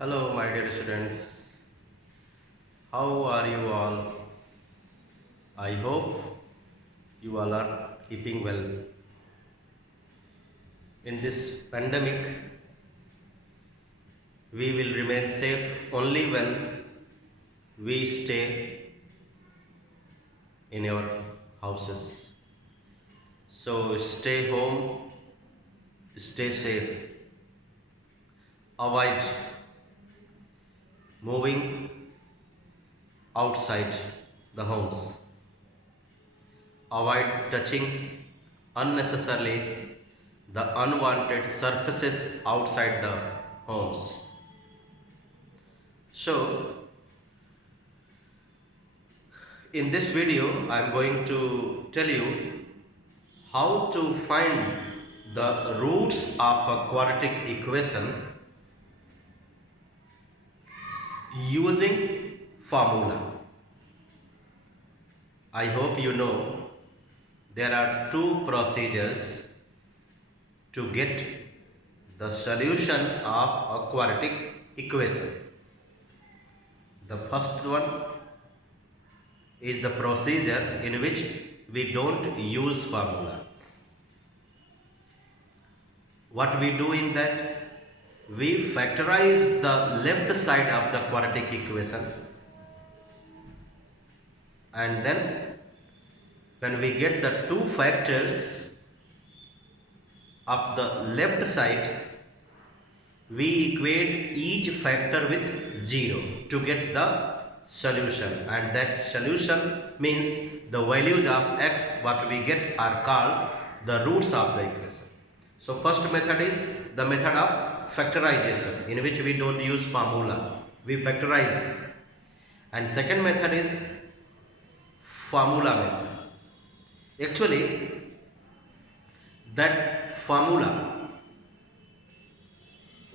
Hello, my dear students. How are you all? I hope you all are keeping well. In this pandemic, we will remain safe only when we stay in our houses. So stay home, stay safe, avoid moving outside the homes, avoid touching unnecessarily the unwanted surfaces outside the homes. So, in this video, I am going to tell you how to find the roots of a quadratic equation using formula. I hope you know there are two procedures to get the solution of a quadratic equation. The first one is the procedure in which we don't use formula. What we do in that? We factorize the left side of the quadratic equation, and then when we get the two factors of the left side, we equate each factor with 0 to get the solution, and that solution means the values of x what we get are called the roots of the equation. So first method is the method of factorization, in which we don't use formula, we factorize. And second method is formula method. Actually, that formula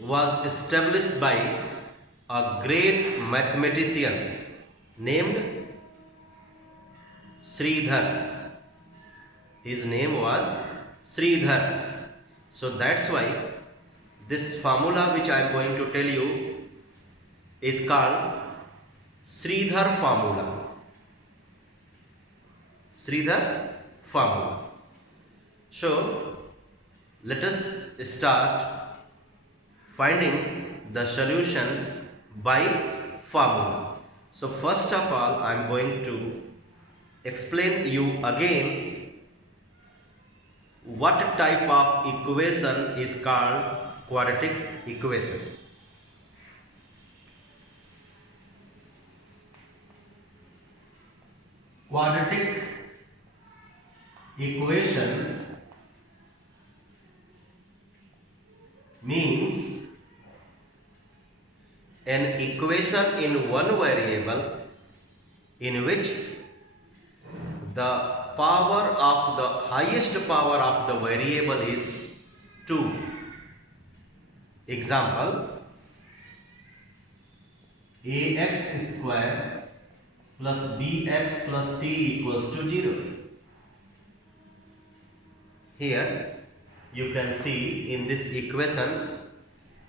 was established by a great mathematician named Sridhar. His name was Sridhar. So that's why this formula which I am going to tell you is called Sridhar formula. Sridhar formula. So let us start finding the solution by formula. So first of all, I am going to explain you again what type of equation is called quadratic equation. Quadratic equation means an equation in one variable in which the power of the highest power of the variable is 2. Example, ax square plus bx plus c equals to 0. Here you can see in this equation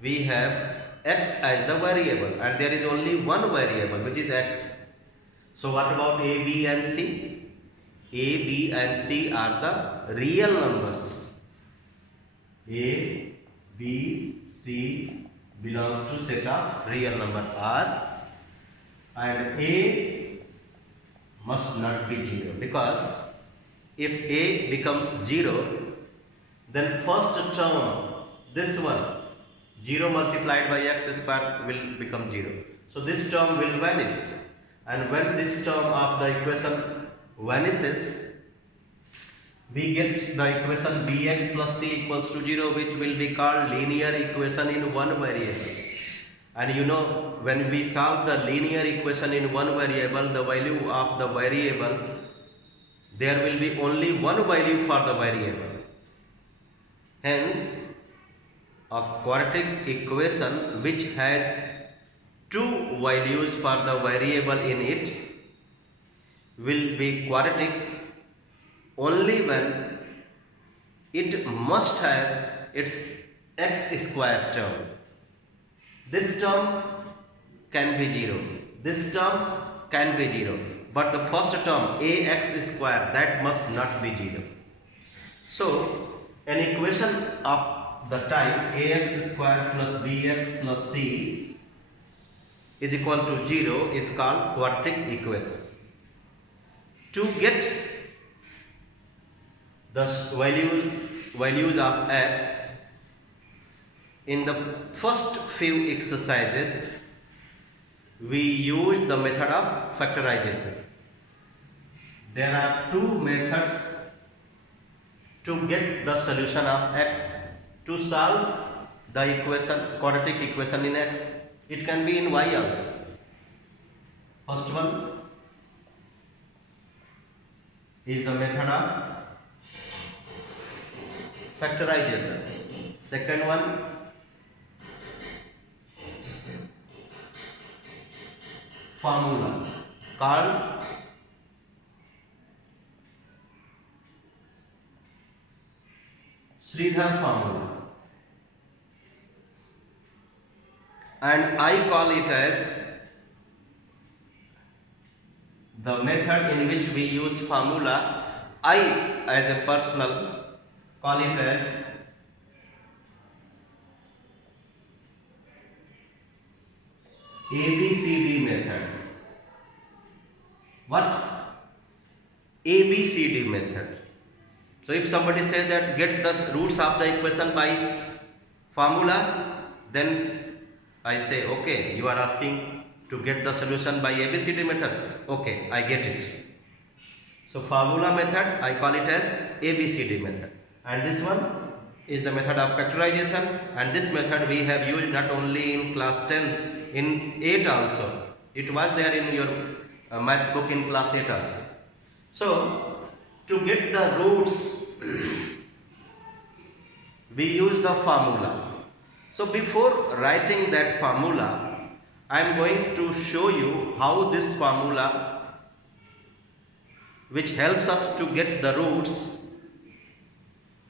we have x as the variable, and there is only one variable which is x. So what about a, b and c? A, B and C are the real numbers. A, B, C belongs to set of real number R, and A must not be 0, because if A becomes 0, then first term, this one, 0 multiplied by x square will become 0. So this term will vanish, and when this term of the equation vanishes, we get the equation bx plus c equals to 0, which will be called linear equation in one variable. And you know, when we solve the linear equation in one variable, the value of the variable, there will be only one value for the variable. Hence, a quadratic equation which has two values for the variable in it will be quadratic only when it must have its x square term. This term can be 0. This term can be 0. But the first term ax square, that must not be 0. So an equation of the type ax square plus bx plus c is equal to 0 is called quadratic equation. To get the values of x, in the first few exercises we use the method of factorization. There are two methods to get the solution of x, to solve the equation, quadratic equation in x. It can be in y also. First one is the method of factorization. Second one formula called Sridhar formula, and I call it as the method in which we use formula. I as a personal call it as ABCD method. What? ABCD method. So if somebody says that get the roots of the equation by formula, then I say okay, you are asking to get the solution by ABCD method. Okay, I get it. So formula method, I call it as ABCD method, and this one is the method of factorization, and this method we have used not only in class 10, in 8 also. It was there in your maths book in class 8 also. So to get the roots we use the formula. So before writing that formula, I am going to show you how this formula, which helps us to get the roots,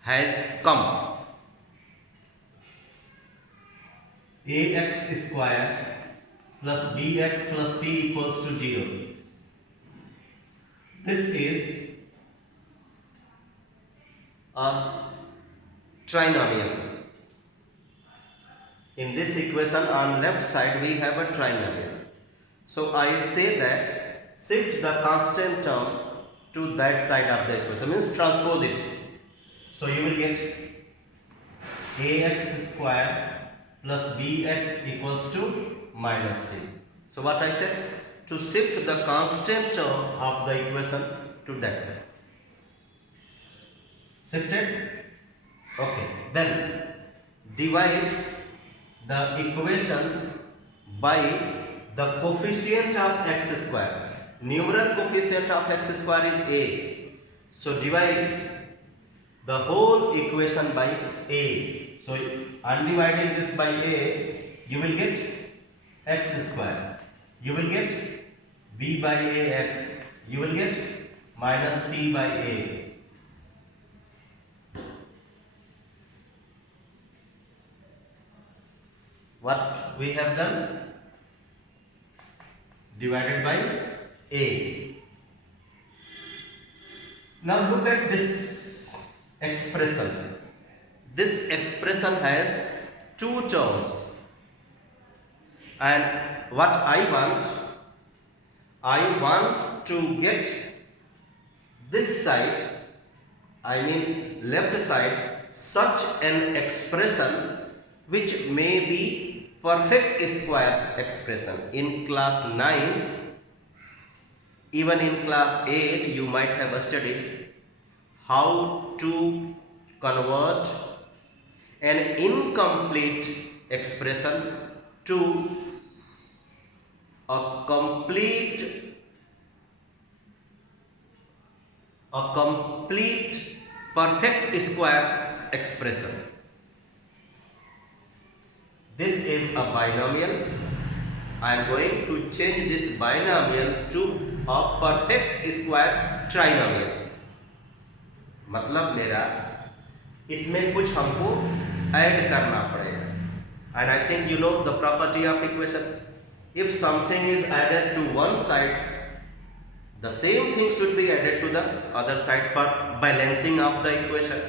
has come. Ax square plus bx plus c equals to 0. This is a trinomial. In this equation on left side we have a trinomial. So I say that shift the constant term to that side of the equation, means transpose it. So you will get ax square plus bx equals to minus c. So what I said? To shift the constant term of the equation to that side. Shifted? Okay. Then divide the equation by the coefficient of x square. Numeral coefficient of x square is a. So divide the whole equation by a. So undividing this by a, you will get x square. You will get b by ax. You will get minus c by a. What we have done? Divided by a. Now look at this expression. This expression has two terms, and what I want to get this side, I mean left side, such an expression which may be perfect square expression. In class 9, even in class 8, you might have studied how to convert an incomplete expression to a complete perfect square expression. This is a binomial. I am going to change this binomial to a perfect square trinomial. मतलब मेरा इसमें कुछ हमको add करना पड़ेगा. And I think you know the property of equation. If something is added to one side, the same thing should be added to the other side for balancing of the equation.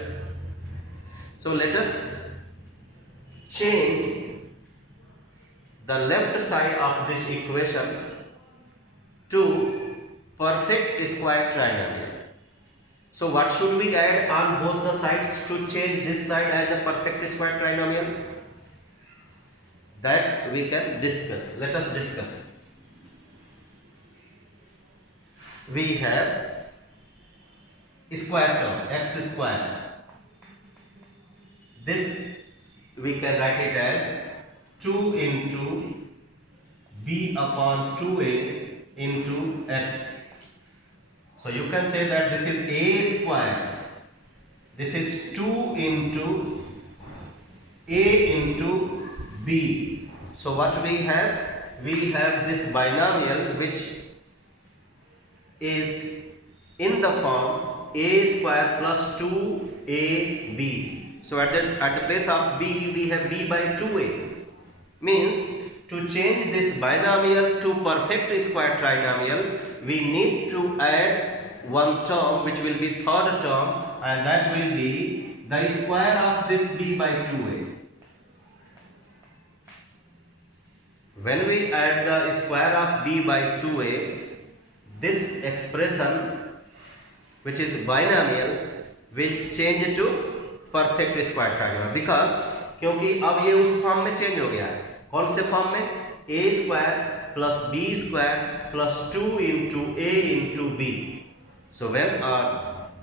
So let us change the left side of this equation to perfect square trinomial. So what should we add on both the sides to change this side as a perfect square trinomial? That we can discuss. Let us discuss. We have square term x square. This we can write it as 2 into b upon 2a into x. So you can say that this is a square. This is 2 into a into b. So what we have? We have this binomial which is in the form a square plus 2ab. So at the place of b we have b by 2a. Means to change this binomial to perfect square trinomial, we need to add one term which will be third term, and that will be the square of this b by 2a. When we add the square of b by 2a, this expression which is binomial will change to perfect square trinomial, because क्योंकि अब ये उस form में change हो गया है. कौन से फॉर्म में? a square plus b square plus 2 into a into b. So when a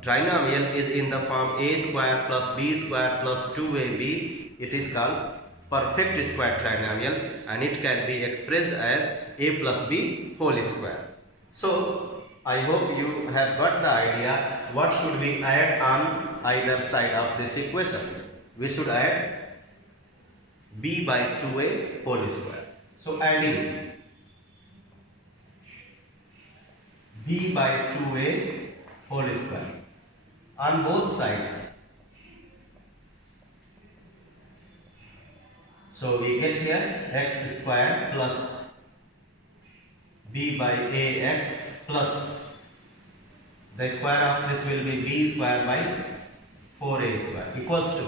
trinomial is in the form a square plus b square plus 2ab, it is called perfect square trinomial, and it can be expressed as a plus b whole square. So I hope you have got the idea what should we add on either side of this equation. We should add b by 2a whole square. So adding b by 2a whole square on both sides. So we get here x square plus b by ax plus the square of this will be b square by 4a square equals to,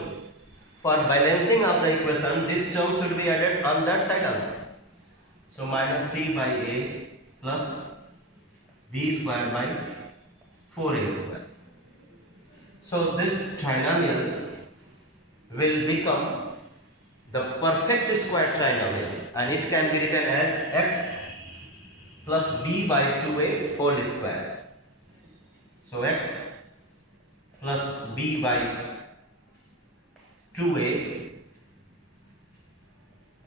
for balancing of the equation, this term should be added on that side also. So minus c by a plus b square by 4a square. So this trinomial will become the perfect square trinomial, and it can be written as x plus b by 2a whole square. So x plus b by 2a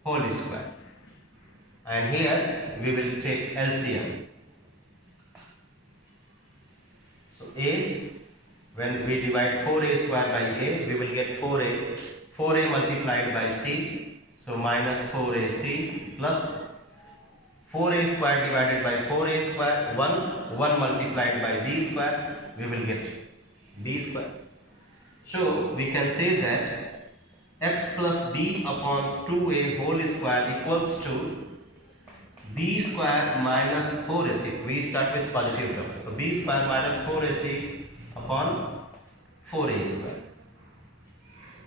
whole square, and here we will take LCM. So a, when we divide 4a square by a, we will get 4a multiplied by c, so minus 4ac plus 4a square divided by 4a square, 1 multiplied by b square, we will get b square. So we can say that x plus b upon 2a whole square equals to b square minus 4ac. We start with positive term. So b square minus 4ac upon 4a square.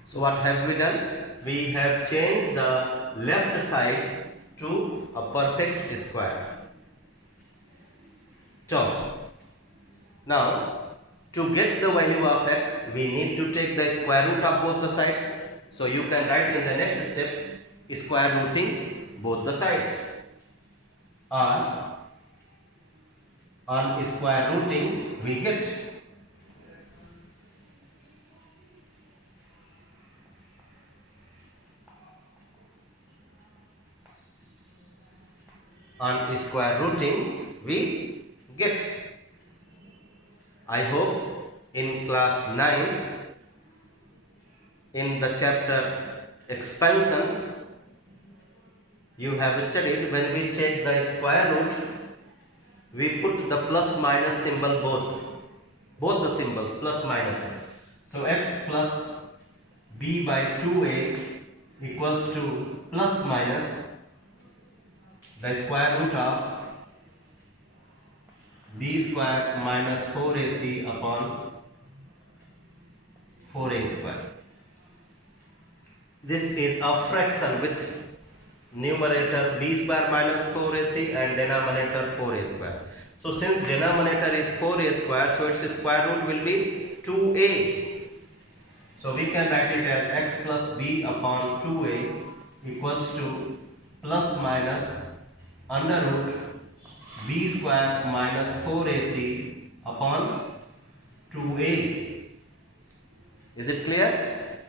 So what have we done? We have changed the left side to a perfect square term. Now to get the value of x, we need to take the square root of both the sides. So you can write in the next step square rooting both the sides. On square rooting we get I hope in class 9th in the chapter expansion you have studied when we take the square root, we put the plus minus symbol both the symbols plus minus. So x plus b by 2a equals to plus minus the square root of b square minus 4ac upon 4a square. This is a fraction with numerator b square minus 4ac and denominator 4a square. So since denominator is 4a square, so its square root will be 2a. So we can write it as x plus b upon 2a equals to plus minus under root b square minus 4ac upon 2a. Is it clear?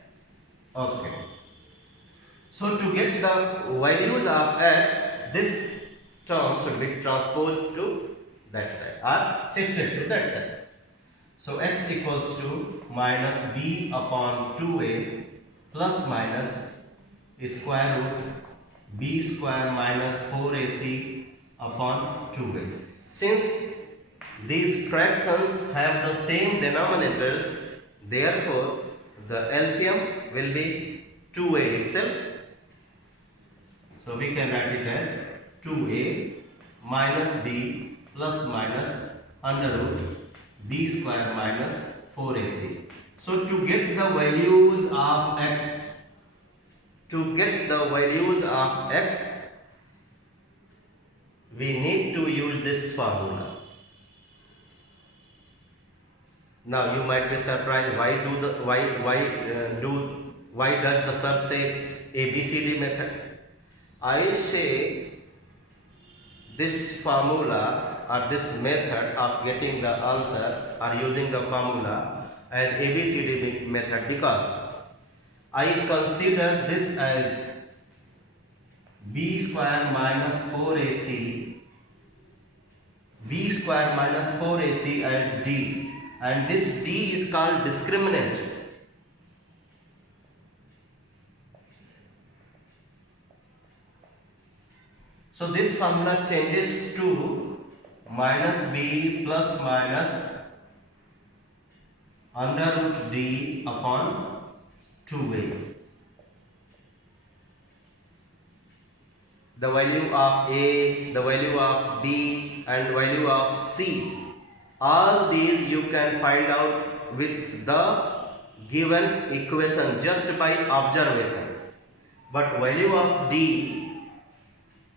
Okay. So to get the values of x, this term should be transposed to that side or shifted to that side. So x equals to minus b upon 2a plus minus square root b square minus 4ac upon 2a. Since these fractions have the same denominators, therefore the LCM will be 2a itself. So we can write it as 2a minus b plus minus under root b square minus 4ac. So to get the values of x, we need to use this formula. Now you might be surprised, why does the sir say ABCD method? I say this formula or this method of getting the answer or using the formula as ABCD method because I consider this as b square minus 4ac, b square minus 4ac as d, and this d is called discriminant. So this formula changes to minus b plus minus under root d upon 2a. The value of a, the value of b and value of c, all these you can find out with the given equation just by observation. But value of d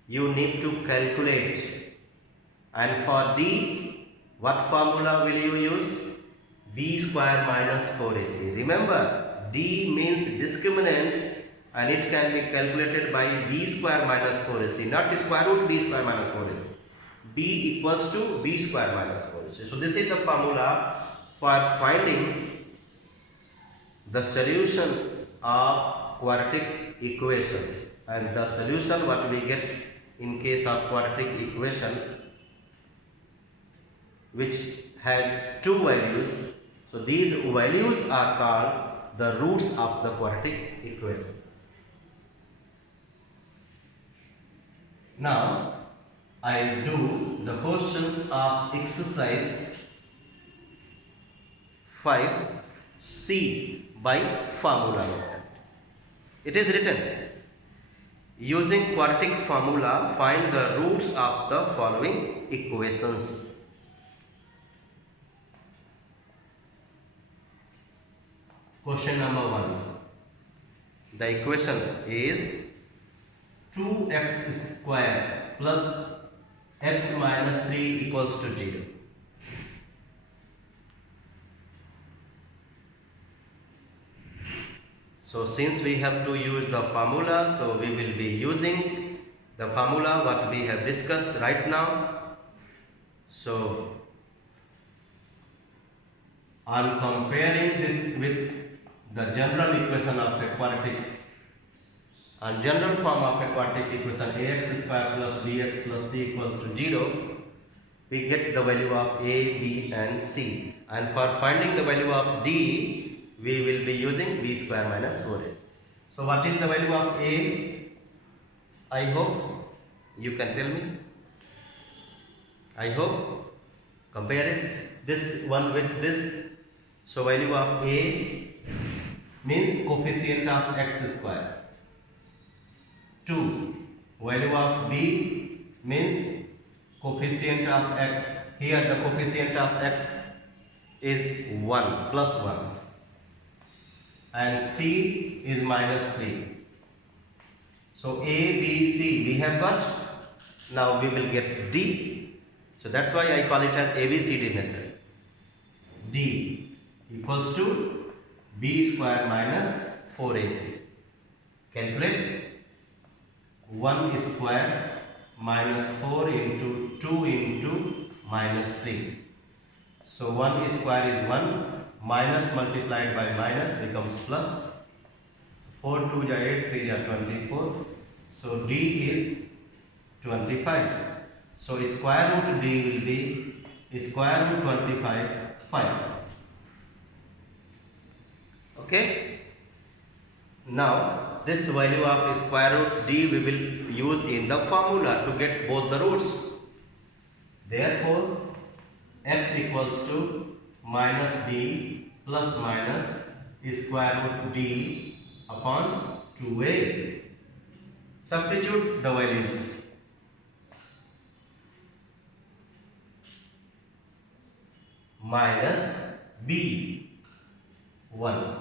you need to calculate, and for d what formula will you use? B square minus 4ac. Remember, d means discriminant and it can be calculated by b square minus 4ac, not the square root b square minus 4ac. b equals to b square minus 4ac. So this is the formula for finding the solution of quadratic equations, and the solution what we get in case of quadratic equation which has two values. So these values are called the roots of the quadratic equation. Now I do the questions of exercise 5C by formula method. It is written, using quadratic formula, find the roots of the following equations. Question number 1. The equation is 2x square plus x minus 3 equals to 0. So since we have to use the formula, so we will be using the formula what we have discussed right now. So on comparing this with the general equation of a quadratic, and general form of a quadratic equation ax square plus bx plus c equals to 0, we get the value of a, b and c, and for finding the value of d we will be using b square minus 4ac. So what is the value of a? I hope you can tell me. I hope. Compare it, this one with this. So value of a means coefficient of x square. 2. Value of b means coefficient of x. Here the coefficient of x is 1 plus 1 and c is minus 3. So a, b, c we have got. Now we will get d. So that's why I call it as ABCD method. D equals to b square minus 4ac. Calculate 1 square minus 4 into 2 into minus 3. So 1 square is 1, minus multiplied by minus becomes plus. 4 2 is 8, 3 is 24. So D is 25. So square root D will be square root 25, 5. Okay. Now this value of square root D we will use in the formula to get both the roots. Therefore x equals to minus b plus minus square root d upon 2a. Substitute the values. Minus b 1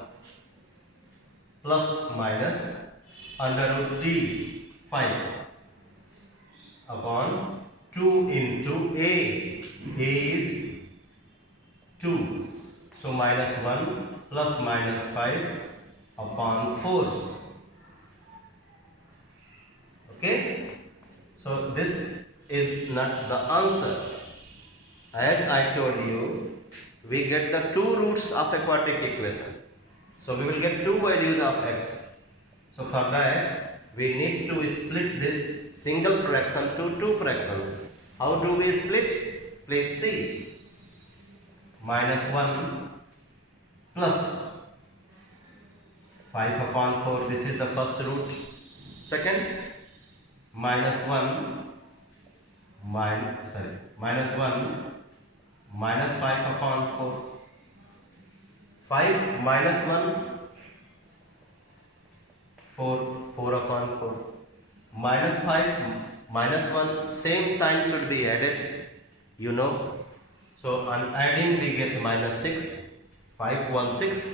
plus minus under root d 5 upon 2 into a. A is 2. So minus 1 plus minus 5 upon 4. Okay. So this is not the answer. As I told you, we get the two roots of a quadratic equation. So we will get two values of x. So for that we need to split this single fraction to two fractions. How do we split? Please see. Minus 1 plus 5 upon 4. This is the first root. Second, minus 1 minus 1 minus 5 upon 4. 5 minus 1 4 upon 4. Minus 5 minus 1, same sign should be added, you know. So on adding we get minus 6. 5 1 6.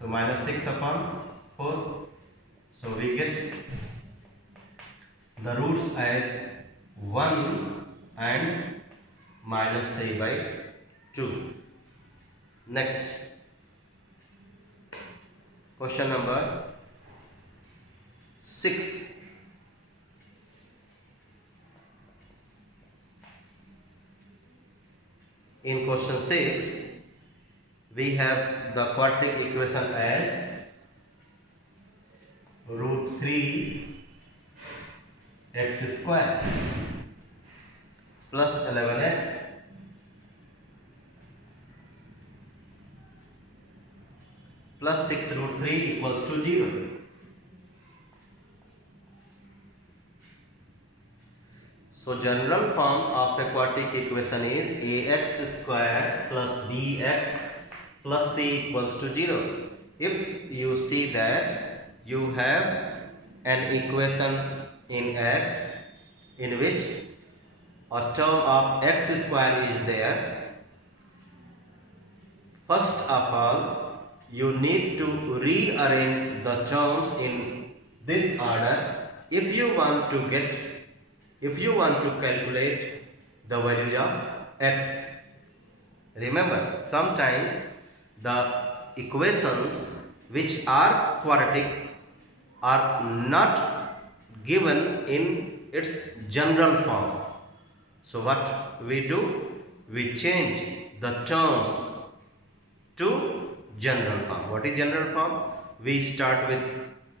So minus 6 upon 4. So we get the roots as 1 and minus 3 by 2. Next, question number 6. In question 6, we have the quadratic equation as root 3 x square plus 11x plus 6 root 3 equals to 0. So general form of a quadratic equation is ax square plus bx plus c equals to 0. If you see that you have an equation in x in which a term of x square is there, first of all you need to rearrange the terms in this order if you want to calculate the value of x. Remember, sometimes the equations which are quadratic are not given in its general form. So what we do? We change the terms to general form. What is general form? We start with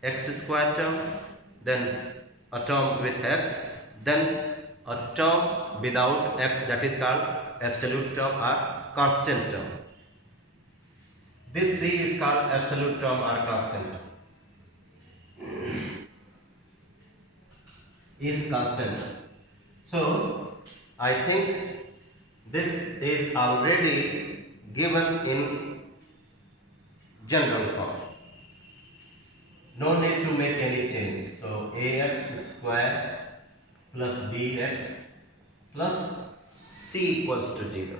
x square term, then a term with x, then a term without x, that is called absolute term or constant term. This c is called absolute term or constant term. Is constant. So I think this is already given in general form. No need to make any change. So ax square plus bx plus c equals to 0.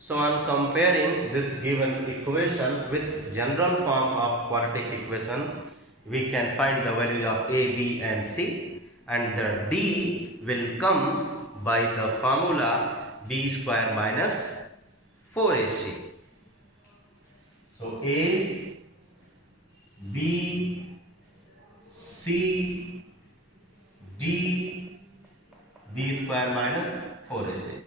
So on comparing this given equation with general form of quadratic equation, we can find the values of a, b and c, and the d will come by the formula b square minus 4ac. So a, b, c, d, b square minus 4ac.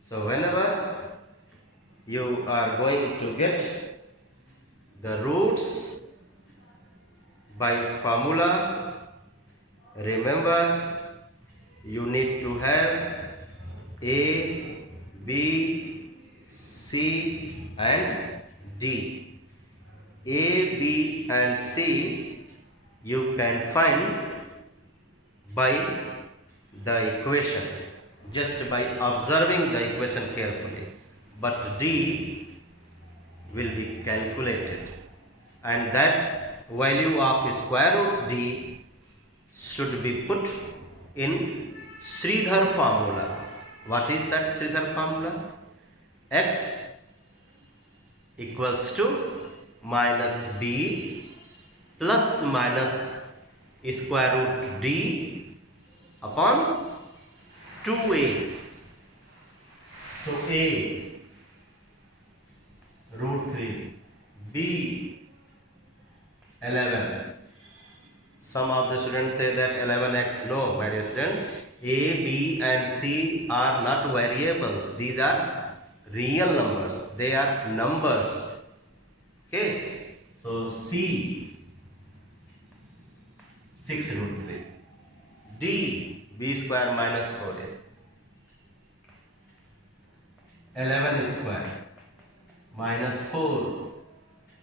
So whenever you are going to get the roots by formula, remember you need to have a, b, c and d. A, b and c you can find by the equation, just by observing the equation carefully, but d will be calculated, and that value of square root d should be put in Sridhar formula. What is that Sridhar formula? X equals to minus b plus minus square root d upon 2a. So a root 3, b 11. Some of the students say that 11x. No, my dear students, a, b and c are not variables. These are real numbers. They are numbers. Okay. So c 6 root 3. D b square minus 4 is 11 square minus 4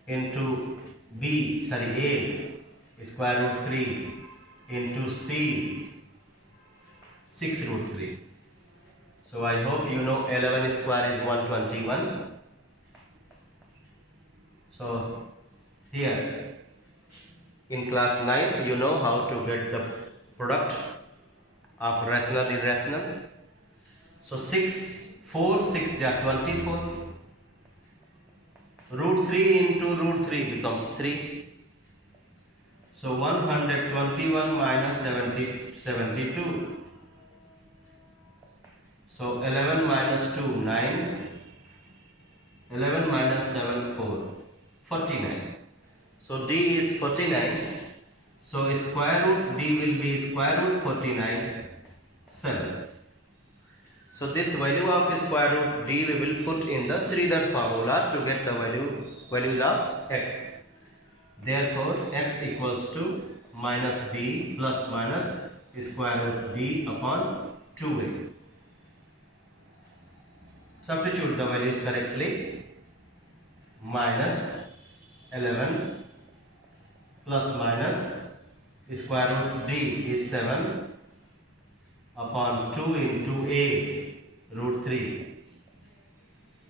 into a square root 3 into c 6 root 3. So I hope you know 11 square is 121. So here in class 9th you know how to get the product of rational irrational. So 4 6 are 24. Root 3 into root 3 becomes 3. So 121 minus 72. So 11 minus 2 9. 11 minus 7 4 49. So d is 49. So square root d will be square root 49 7. So this value of square root d we will put in the Sridhar formula to get the values of x. Therefore x equals to minus b plus minus square root d upon 2a. Substitute the values correctly. Minus 11 plus minus square root d is 7 upon 2 into a root 3.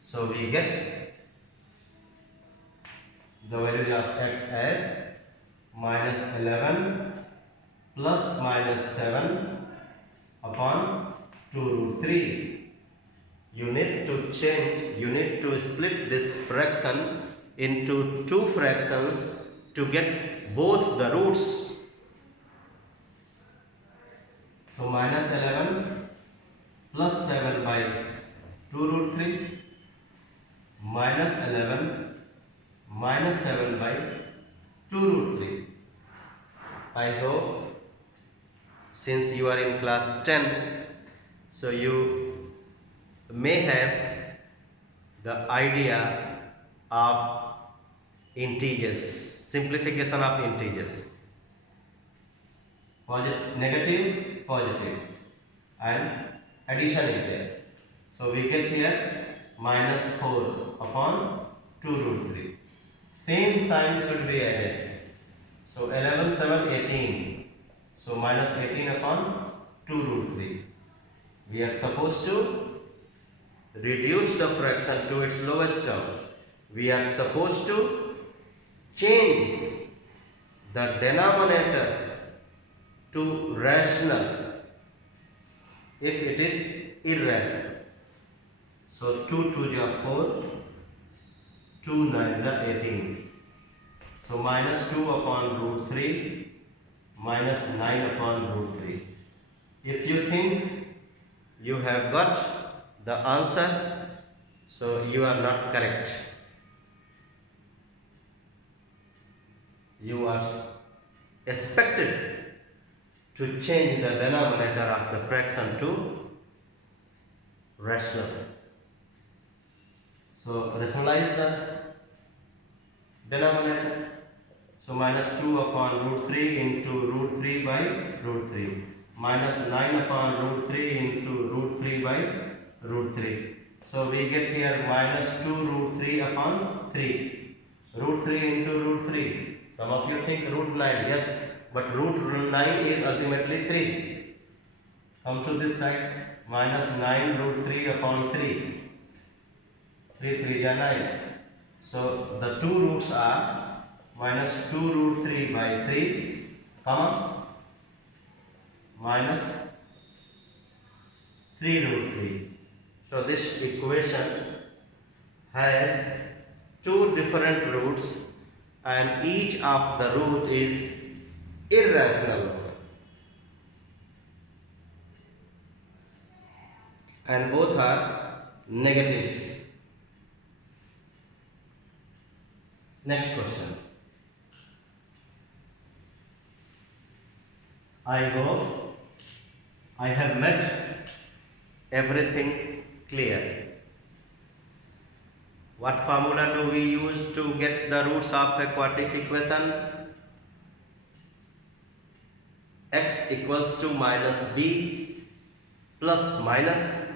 So we get the value of x as minus 11 plus minus 7 upon 2 root 3. You need to split this fraction into two fractions to get both the roots. So minus 11 plus 7 by 2 root 3 minus 11 minus 7 by 2 root 3. I hope since you are in class 10, so you may have the idea of integers, simplification of integers. Negative, positive, and addition is there. So we get here minus 4 upon 2 root 3. Same sign should be added. So 11, 7, 18. So minus 18 upon 2 root 3. We are supposed to reduce the fraction to its lowest term. We are supposed to change the denominator to rational if it is irrational. So 2 2 are 4, 2 9 are 18. So minus 2 upon root 3 minus 9 upon root 3. If you think you have got the answer, so you are not correct. You are expected to change the denominator of the fraction to rational. So rationalize the denominator. So minus 2 upon root 3 into root 3 by root 3. Minus 9 upon root 3 into root 3 by root 3. So we get here minus 2 root 3 upon 3. Root 3 into root 3. Some of you think root 9. Yes, but root 9 is ultimately 3. Come to this side. Minus 9 root 3 upon 3. 3 3 is 9. So the two roots are minus 2 root 3 by 3, comma, minus 3 root 3. So this equation has two different roots and each of the root is irrational and both are negatives. Next question. I hope I have made everything clear. What formula do we use to get the roots of a quadratic equation? X equals to minus b plus minus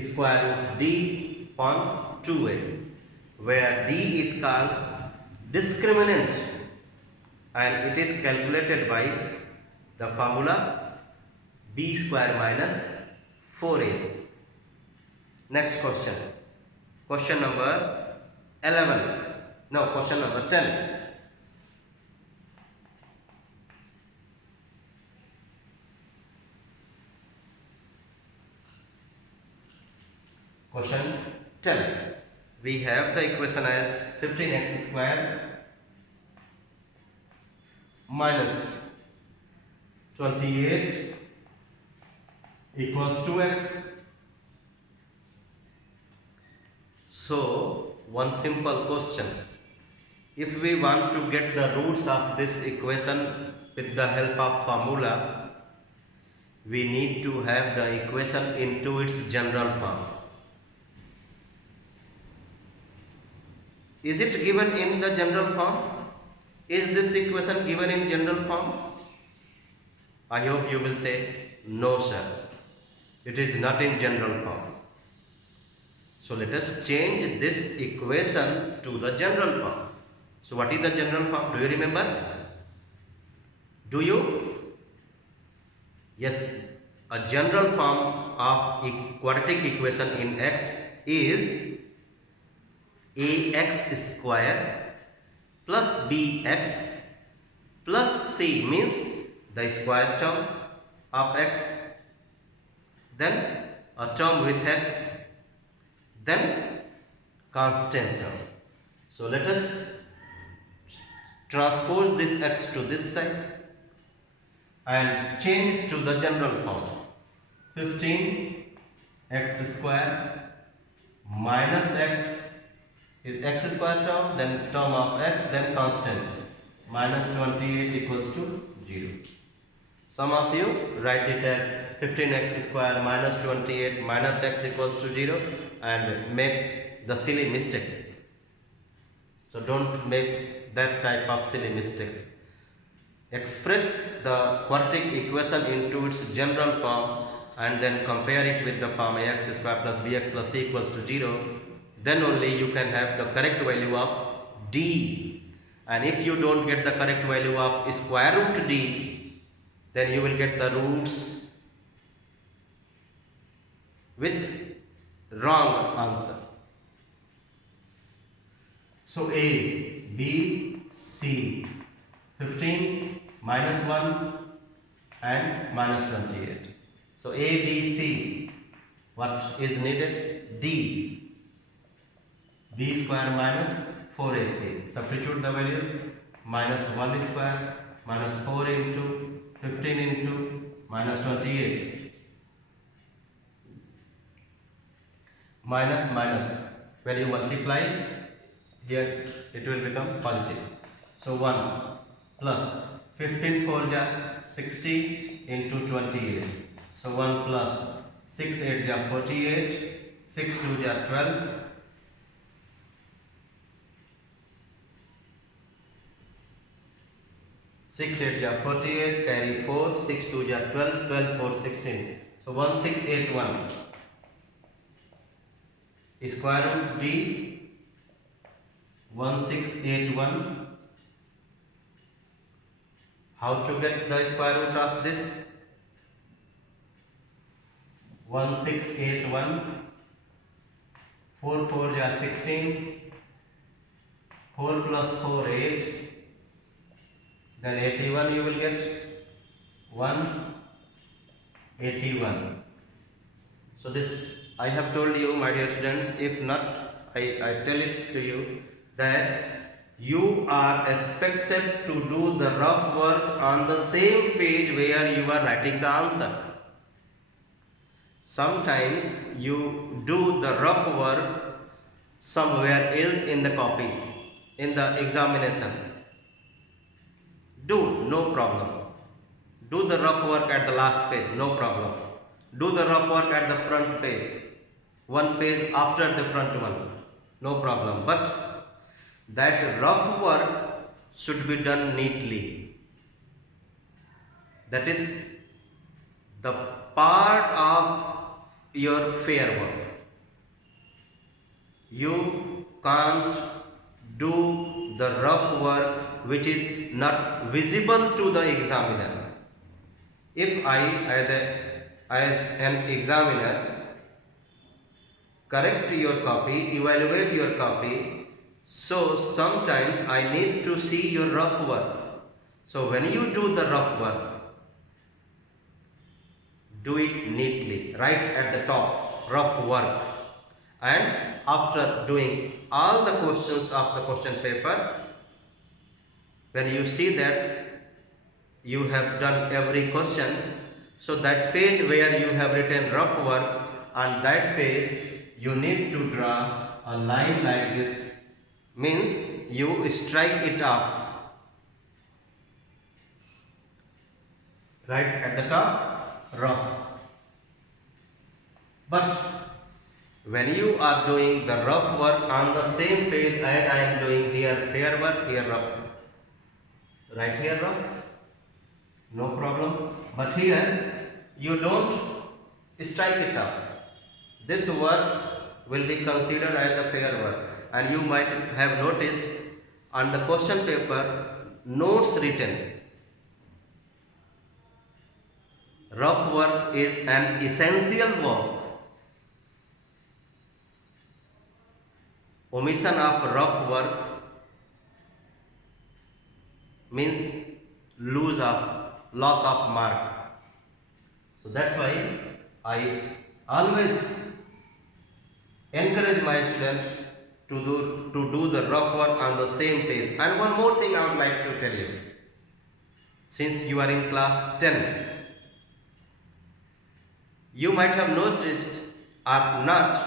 square root d upon 2a, where d is called discriminant and it is calculated by the formula b square minus 4ac. Next question. Question number 11. No, question number 10. Question 10. We have the equation as 15x square minus 28 equals 2x. So, one simple question. If we want to get the roots of this equation with the help of formula, we need to have the equation into its general form. Is it given in the general form? Is this equation given in general form? I hope you will say, no sir, it is not in general form. So let us change this equation to the general form. So what is the general form? Do you remember? Do you? Yes, a general form of a quadratic equation in x is ax square plus bx plus c, means the square term of x, then a term with x, then constant term. So let us transpose this x to this side and change it to the general form. 15x square minus x is x square term, then term of x, then constant, minus 28 equals to 0. Some of you write it as 15x square minus 28 minus x equals to 0 and make the silly mistake. So don't make that type of silly mistakes. Express the quadratic equation into its general form and then compare it with the form ax square plus bx plus c equals to 0. Then only you can have the correct value of d. And if you don't get the correct value of square root d, then you will get the roots with wrong answer. So A, B, C. 15 minus 1 and minus 28. So A, B, C. What is needed? D. B square minus 4AC. Substitute the values. Minus 1 square minus 4 into 15 into minus 28. Minus minus. When you multiply, here it will become positive. So 1 plus 15 4 ja 60 into 28. So 1 plus 6 8 ja 48, 6 2 ja 12, 6 8 ja 48, carry 4, 6 2 ja 12, 12 4 16. So 1681. Square root D 1681. How to get the square root of this? 1681. 4 4 ja 16. 4 plus 4 8. Then 81 you will get 181. So this I have told you, my dear students. If not, I tell it to you that you are expected to do the rough work on the same page where you are writing the answer. Sometimes you do the rough work somewhere else in the copy, in the examination. Do, no problem. Do the rough work at the last page, no problem. Do the rough work at the front page, one page after the front one, no problem. But that rough work should be done neatly. That is the part of your fair work. You can't do the rough work which is not visible to the examiner. If I, as an examiner, correct your copy, evaluate your copy, so sometimes I need to see your rough work. So when you do the rough work, do it neatly, right at the top, rough work. And after doing all the questions of the question paper, when you see that you have done every question, so that page where you have written rough work, on that page you need to draw a line like this, means you strike it up right at the top, rough. But when you are doing the rough work on the same page as I am doing here, fair work, here rough, right here rough, no problem. But here you don't strike it up. This work will be considered as the fair work. And you might have noticed on the question paper, notes written. Rough work is an essential work. Omission of rough work means loss of mark. So that's why I always encourage my students to do the rough work on the same page. And one more thing I would like to tell you. Since you are in class 10, you might have noticed or not,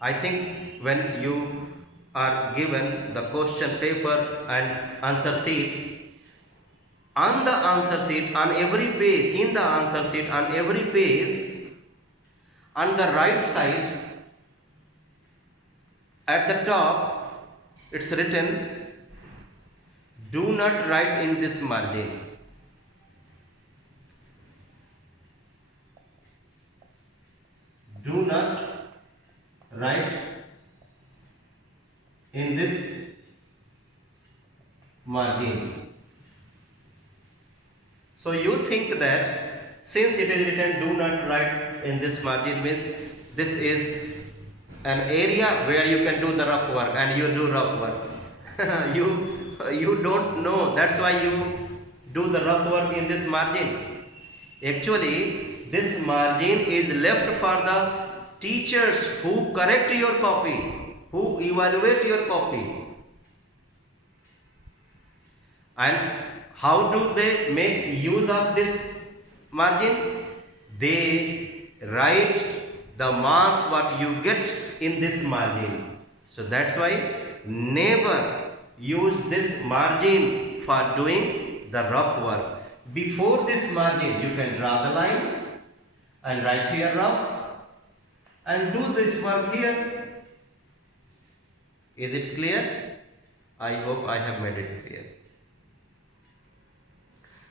I think when you are given the question paper and answer sheet, on the answer sheet, on every page, in the answer sheet, on every page, on the right side, at the top, it's written, do not write in this margin. Do not write in this margin. So you think that since it is written do not write in this margin, means this is an area where you can do the rough work, and you do rough work. you don't know. That's why you do the rough work in this margin. Actually, this margin is left for the teachers who correct your copy, who evaluate your copy. And how do they make use of this margin? They write the marks what you get in this margin. So that's why never use this margin for doing the rough work. Before this margin you can draw the line and write here rough and do this work here. Is it clear? I hope I have made it clear.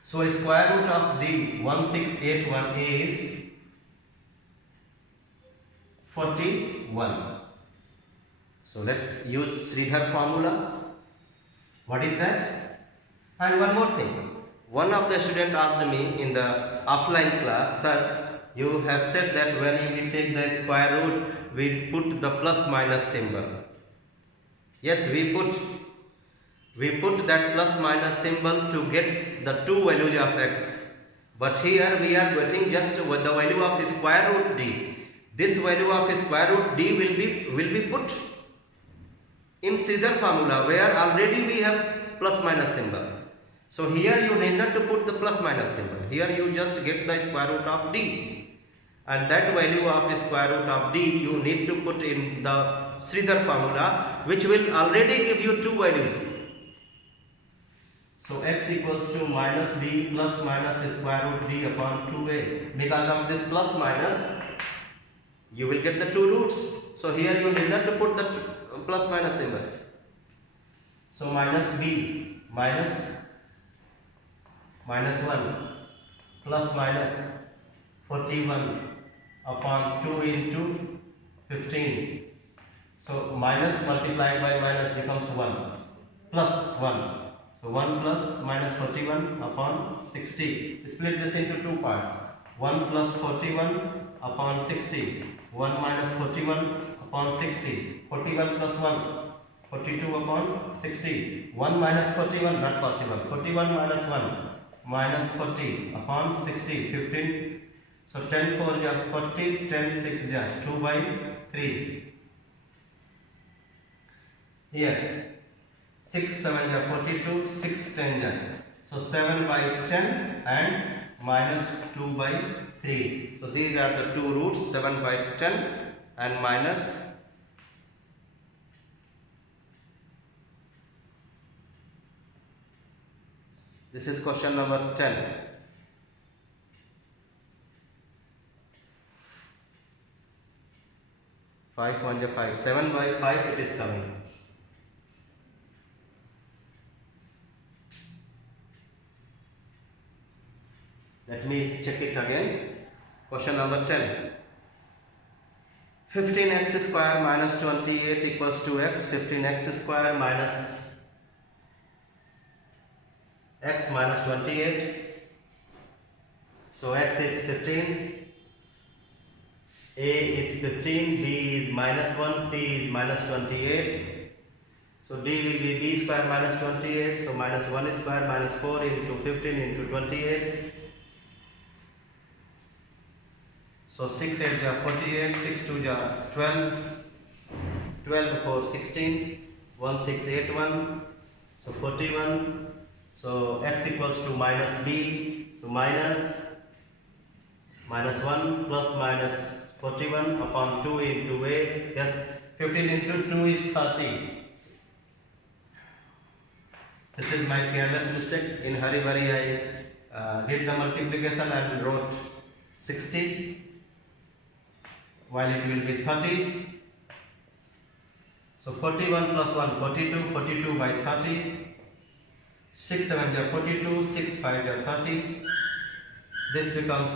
So square root of D 1681 is 41. So let's use Sridhar formula. What is that? And one more thing. One of the students asked me in the offline class, sir, you have said that when we take the square root, we put the plus minus symbol. Yes, we put that plus minus symbol to get the two values of x. But here we are getting just the value of square root d. This value of square root d will be put in Sridhar formula where already we have plus minus symbol. So here you need not to put the plus minus symbol. Here you just get the square root of d. And that value of the square root of d you need to put in the Sridhar formula, which will already give you two values. So x equals to minus b plus minus square root d upon 2a. Because of this plus minus, you will get the two roots. So here you need not to put the plus minus symbol. So minus b minus 1 plus minus 41 upon 2 into 15. So minus multiplied by minus becomes 1 plus 1. So 1 plus minus 41 upon 60. Split this into two parts. 1 plus 41 upon 60. 1 minus 41 upon 60. 41 plus 1. 42 upon 60. 1 minus 41 not possible. 41 minus 1 minus 40 upon 60. 15. So 10 4 ja 40. 10 6 ja 2 by 3. Here 6 7 ja 42, 6 10 ja. So 7 by 10 and minus 2 by 3. So these are the two roots, 7 by 10 and minus . This is question number 10. 5 1 ja 5, 7 by 5 it is coming. Let me check it again. Question number 10. 15x square minus 28 equals to x. 15x square minus x minus 28. So x is 15. A is 15. B is minus 1. C is minus 28. So D will be b square minus 28. So minus 1 square minus 4 into 15 into 28. So 6 8 ja 48, 6 2 ja 12, 12 4 16, 1 6 8 1, so 41. So x equals to minus b, so minus 1 plus minus 41 upon 2 into a. Yes, 15 into 2 is 30. This is my careless mistake. In hurry burry I did the multiplication and wrote 60. While it will be 30. So 41 plus 1 42, 42 by 30. 6 7 ja 42, 6 5 ja 30. This becomes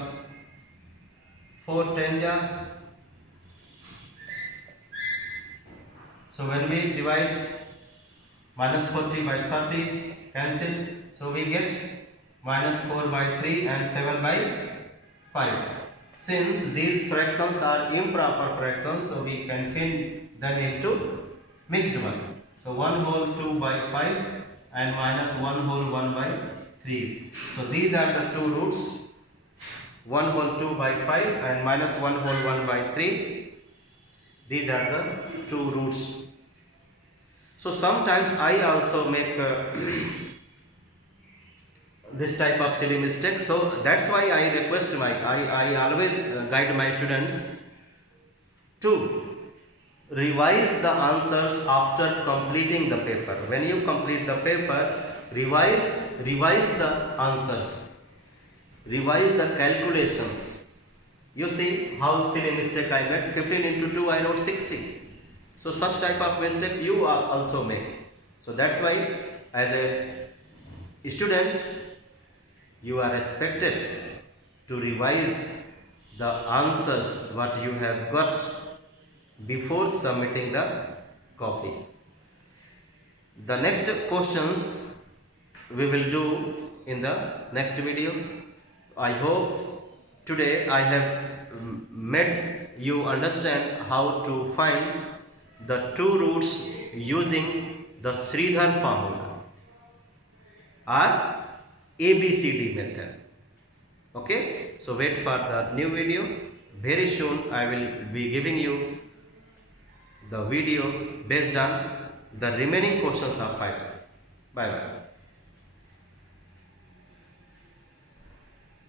4 10 ja. So when we divide minus 40 by 30, cancel. So we get minus 4 by 3 and 7 by 5. Since these fractions are improper fractions, so we can change them into mixed one. So 1 whole 2 by 5 and minus 1 whole 1 by 3. So these are the two roots. 1 whole 2 by 5 and minus 1 whole 1 by 3. These are the two roots. So sometimes I also make this type of silly mistake. So that's why I request I always guide my students to revise the answers after completing the paper. When you complete the paper, revise the answers, revise the calculations. You see how silly mistake I made. 15 into 2 I wrote 60. So such type of mistakes you also make. So that's why as a student you are expected to revise the answers what you have got before submitting the copy. The next questions we will do in the next video. I hope today I have made you understand how to find the two roots using the Sridhar formula or ABCD method. Okay, so wait for the new video. Very soon I will be giving you the video based on the remaining questions of 5. Bye bye.